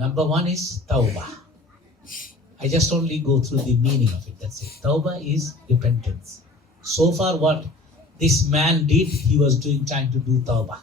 Number one is tawbah. I just only go through the meaning of it. That's it. Tawbah is repentance. So far, what this man did, he was trying to do tawbah.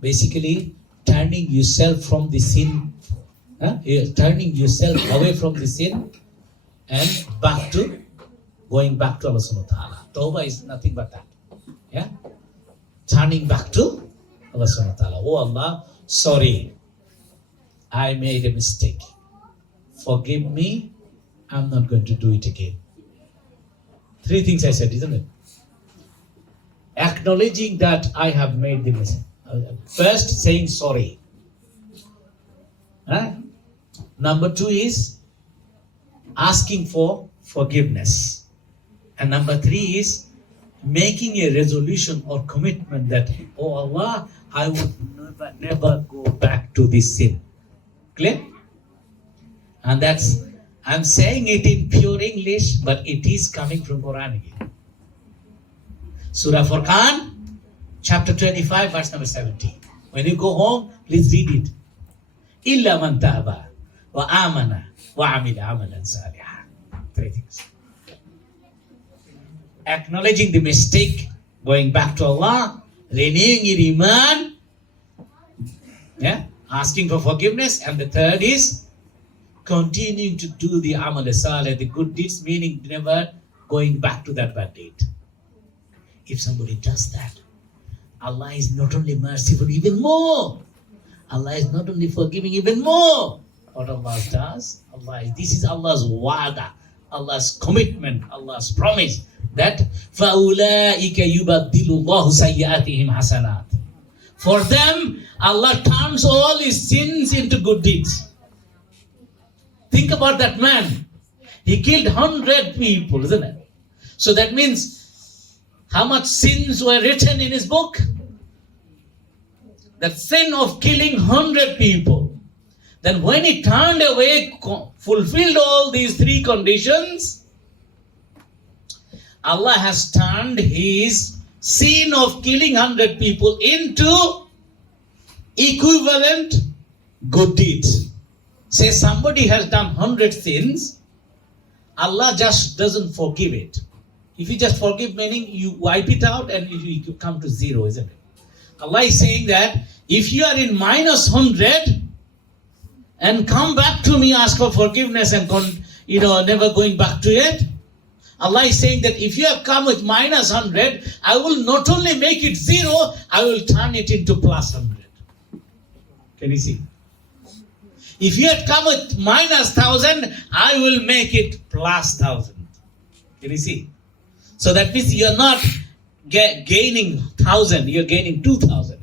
Basically, turning yourself from the sin, turning yourself away from the sin and going back to Allah subhanahu wa ta'ala. Tawbah is nothing but that. Yeah? Turning back to Allah subhanahu wa ta'ala. Oh Allah, sorry, I made a mistake. Forgive me, I'm not going to do it again. 3 things I said, isn't it? Acknowledging that I have made the mistake. First, saying sorry. Number 2 is asking for forgiveness. And number 3 is making a resolution or commitment that, oh Allah, I would never go back to this sin. Clear? And I'm saying it in pure English, but it is coming from Quran again. Surah Furqan, chapter 25, verse number 17. When you go home, please read it. Illa man taba wa amana wa amila amalan salihah. 3 things. Acknowledging the mistake, going back to Allah, renewing your iman, asking for forgiveness, and the third is continuing to do the amal salih, the good deeds, meaning never going back to that bad deed. If somebody does that, Allah is not only merciful, even more. Allah is not only forgiving, even more. What Allah does, this is Allah's wa'da, Allah's commitment, Allah's promise, that فَأُولَٰئِكَ يُبَدِّلُ اللَّهُ سَيِّئَاتِهِمْ حَسَنَاتٍ. For them, Allah turns all his sins into good deeds. Think about that man. He killed 100 people, isn't it? So that means how much sins were written in his book? That sin of killing 100 people. Then when he turned away, fulfilled all these 3 conditions, Allah has turned his sin of killing 100 people into equivalent good deeds. Say somebody has done 100 sins, Allah just doesn't forgive it. If you just forgive, meaning you wipe it out and you come to 0, isn't it? Allah is saying that if you are in minus 100 and come back to me, ask for forgiveness and never going back to it, Allah is saying that if you have come with minus 100, I will not only make it 0, I will turn it into plus 100. Can you see? If you had come with minus 1,000, I will make it plus 1,000. Can you see? So that means you're not gaining 1,000, you're gaining 2,000.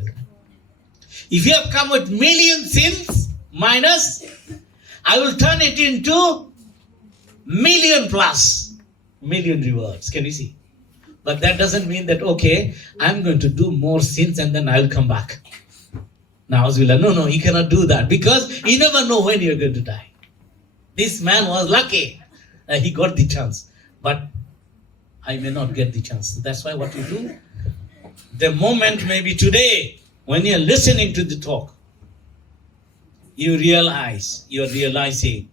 If you have come with million sins, minus, I will turn it into million plus, million rewards. Can you see? But that doesn't mean that, okay, I'm going to do more sins and then I'll come back. No, he cannot do that because you never know when you're going to die. This man was lucky. He got the chance. But I may not get the chance. So that's why what you do, the moment maybe today, when you're listening to the talk, you're realizing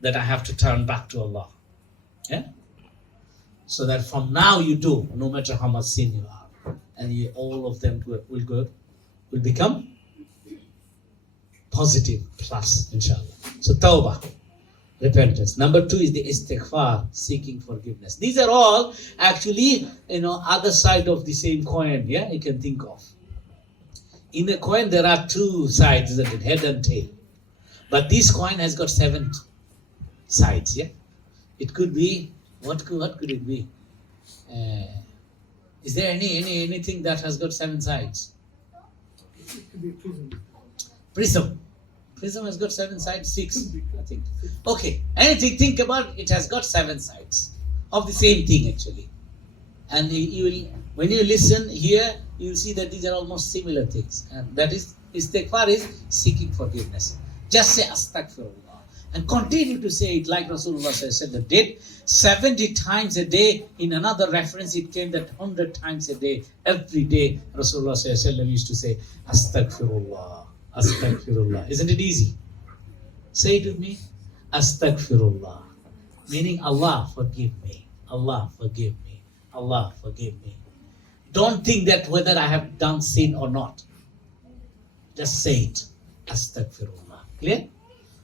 that I have to turn back to Allah. Yeah? So that from now you do, no matter how much sin you have, and all of them will become positive plus, inshallah. So tawbah, repentance. Number 2 is the istighfar, seeking forgiveness. These are all actually, other side of the same coin, you can think of. In a coin, there are 2 sides, isn't it? Head and tail. But this coin has got 7 sides, It could be, what could it be? Is there anything that has got 7 sides? It could be a prism. Prism. Prism has got 7 sides, 6, I think. Okay, anything, think about it has got 7 sides of the same thing actually. And when you listen here, you will see that these are almost similar things. And that is, istighfar is seeking forgiveness. Just say astaghfirullah. And continue to say it like Rasulullah SAW did 70 times a day. In another reference, it came that 100 times a day. Every day, Rasulullah SAW used to say astaghfirullah, astaghfirullah. Isn't it easy? Say it with me. Astaghfirullah. Meaning, Allah forgive me. Allah forgive me. Allah forgive me. Don't think that whether I have done sin or not. Just say it. Astaghfirullah. Clear?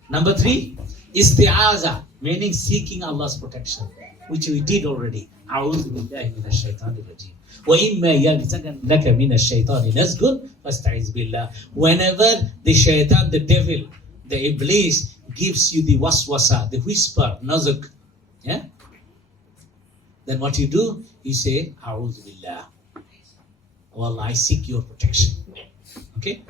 Number 3, isti'aza, meaning seeking Allah's protection, which we did already. A'udhu billahi minash shaitanir rajim. Wa imma yanzaghannaka minash shaitani nazghun fasta'iz billah. Whenever the shaitan, the devil, the iblis gives you the waswasa, the whisper, nazak, yeah? Then what you do? You say, A'udhu billah. Oh Allah, I seek your protection. Okay?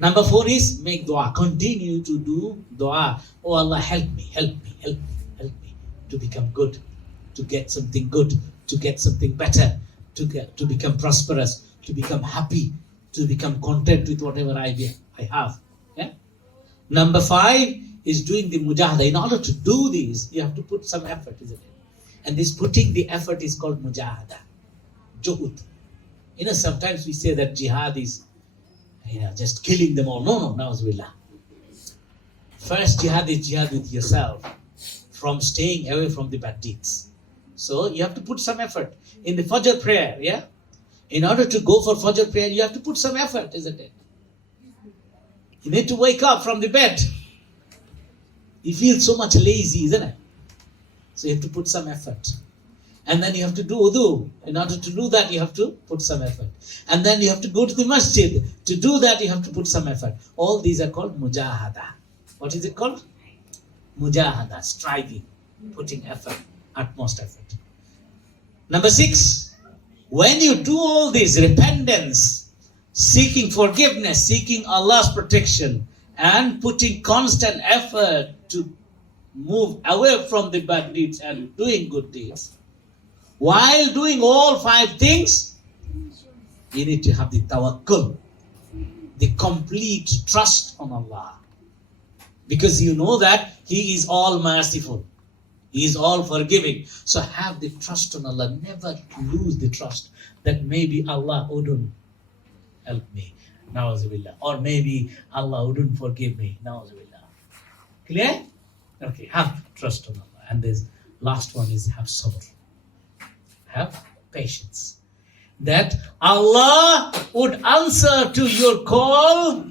Number 4 is make dua. Continue to do dua. Oh Allah, help me, help me, help me, help me to become good, to get something good, to get something better, to become prosperous, to become happy, to become content with whatever I have. Yeah? Number 5 is doing the mujahada. In order to do this, you have to put some effort, isn't it? And this putting the effort is called mujahada. Juhud. Sometimes we say that jihad is just killing them all. No, na'uzubillah. First jihad is jihad with yourself, from staying away from the bad deeds. So you have to put some effort. In the Fajr prayer, yeah? In order to go for Fajr prayer, you have to put some effort, isn't it? You need to wake up from the bed. You feel so much lazy, isn't it? So you have to put some effort. And then you have to do wudu. In order to do that, you have to put some effort. And then you have to go to the masjid. To do that, you have to put some effort. All these are called mujahada. What is it called? Mujahada, striving, putting effort, utmost effort. Number 6, when you do all this, repentance, seeking forgiveness, seeking Allah's protection, and putting constant effort to move away from the bad deeds and doing good deeds, while doing all 5 things, you need to have the tawakkul, the complete trust on Allah. Because you know that He is all merciful. He is all forgiving. So have the trust on Allah. Never lose the trust that maybe Allah wouldn't help me. Na'uzubillah. Or maybe Allah wouldn't forgive me. Na'uzubillah. Clear? Okay, have trust on Allah. And this last one is have sabr. Have patience. That Allah would answer to your call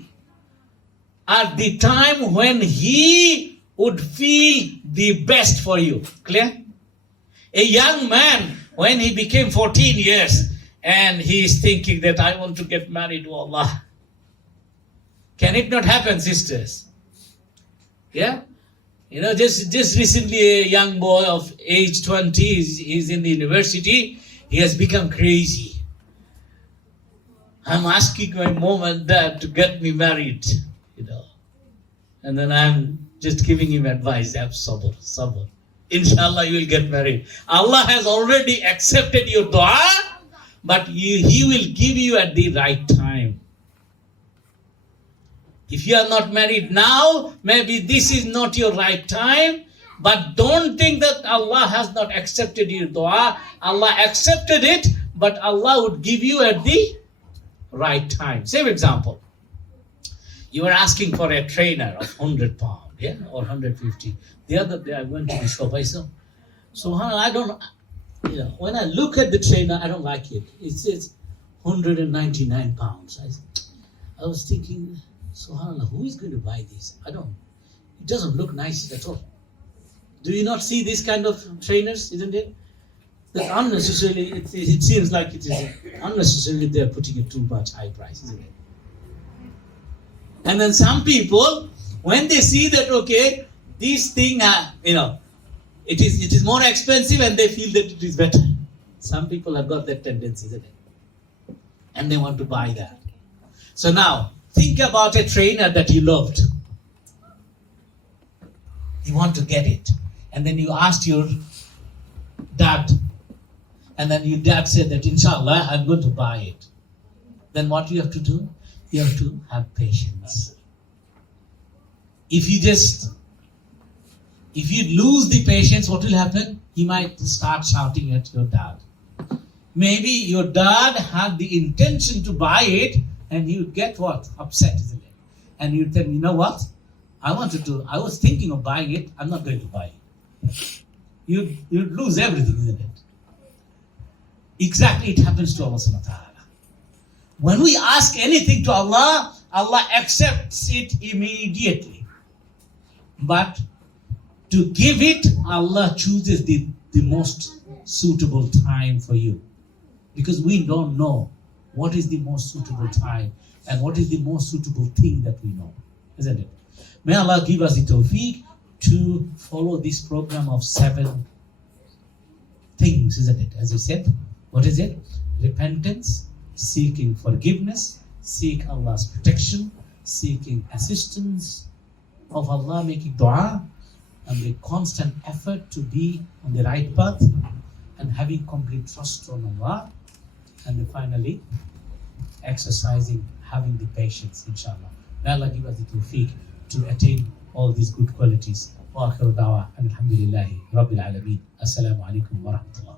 at the time when He would feel the best for you. Clear? A young man, when he became 14 years, and he is thinking that I want to get married to Allah. Can it not happen, sisters? Yeah? Just recently a young boy of age 20 is in the university. He has become crazy. I'm asking my mom and dad to get me married, And then I'm just giving him advice. Have sabr. Inshallah, you will get married. Allah has already accepted your dua, but He will give you at the right time. If you are not married now, maybe this is not your right time, but don't think that Allah has not accepted your dua. Allah accepted it, but Allah would give you at the right time. Say, for example, you were asking for a trainer of 100 pounds, yeah, or 150. The other day I went to the shop, I said, when I look at the trainer, I don't like it. It says 199 pounds. I was thinking, SubhanAllah, who is going to buy this? It doesn't look nice at all. Do you not see this kind of trainers, isn't it? That unnecessarily, it seems like it is unnecessarily they're putting it too much high price, isn't it? And then some people, when they see that, okay, this thing, it is more expensive and they feel that it is better. Some people have got that tendency, isn't it? And they want to buy that. So now, think about a trainer that you loved. You want to get it. And then you asked your dad. And then your dad said that, inshallah, I'm going to buy it. Then what you have to do? You have to have patience. If you lose the patience, what will happen? He might start shouting at your dad. Maybe your dad had the intention to buy it, and he would get what? Upset, isn't it? And you'd tell him, you know what? I was thinking of buying it. I'm not going to buy it. You'd lose everything, isn't it? Exactly, it happens to Allah subhanahu wa ta'ala. When we ask anything to Allah, Allah accepts it immediately. But to give it, Allah chooses the most suitable time for you. Because we don't know what is the most suitable time and what is the most suitable thing that we know, isn't it? May Allah give us the tawfiq to follow this program of 7 things, isn't it? As we said, what is it? Repentance, seeking forgiveness, seek Allah's protection, seeking assistance of Allah, making dua, and the constant effort to be on the right path, and having complete trust on Allah, and then finally exercising, having the patience, inshallah. May Allah give us the tawfiq to attain all these good qualities. Wa akhiru da'wa, alhamdulillahi rabbil alameen. Assalamu alaikum wa rahmatullah.